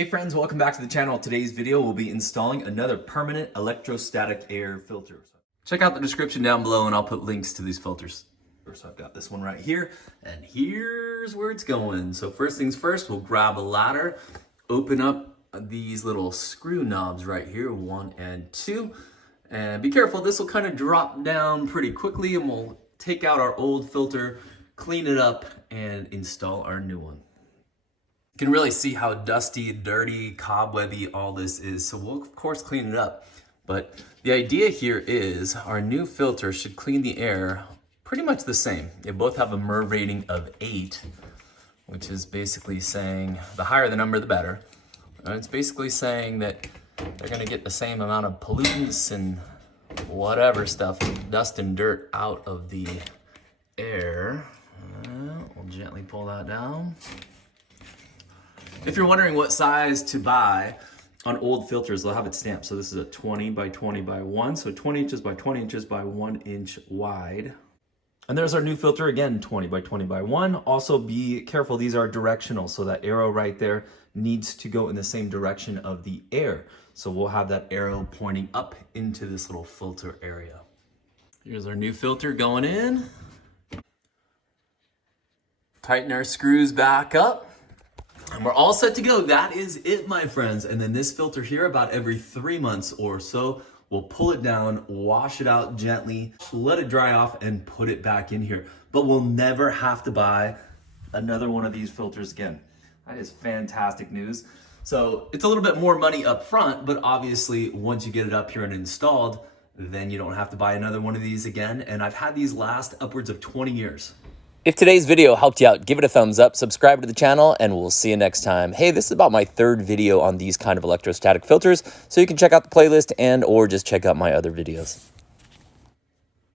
Hey friends, welcome back to the channel. Today's video will be installing another permanent electrostatic air filter. Check out the description down below and I'll put links to these filters. So I've got this one right here and here's where it's going. So first things first, we'll grab a ladder, open up these little screw knobs right here, 1 and 2. And be careful, this will kind of drop down pretty quickly and we'll take out our old filter, clean it up and install our new one. You can really see how dusty, dirty, cobwebby all this is. So we'll of course clean it up. But the idea here is our new filter should clean the air pretty much the same. They both have a MER rating of 8, which is basically saying the higher the number, the better. And it's basically saying that they're gonna get the same amount of pollutants and whatever stuff, dust and dirt out of the air. We'll gently pull that down. If you're wondering what size to buy, on old filters, they'll have it stamped. So this is a 20 by 20 by 1, so 20 inches by 20 inches by 1 inch wide. And there's our new filter, again, 20 by 20 by 1. Also be careful, these are directional, so that arrow right there needs to go in the same direction of the air. So we'll have that arrow pointing up into this little filter area. Here's our new filter going in. Tighten our screws back up. And we're all set to go. That is it, my friends. And then this filter here, about every 3 months or so, we'll pull it down, wash it out gently, let it dry off, and put it back in here. But we'll never have to buy another one of these filters again. That is fantastic news. So it's a little bit more money up front, but obviously once you get it up here and installed, then you don't have to buy another one of these again. And I've had these last upwards of 20 years. If today's video helped you out, give it a thumbs up, subscribe to the channel, and we'll see you next time. Hey, this is about my 3rd video on these kind of electrostatic filters, so you can check out the playlist and or just check out my other videos.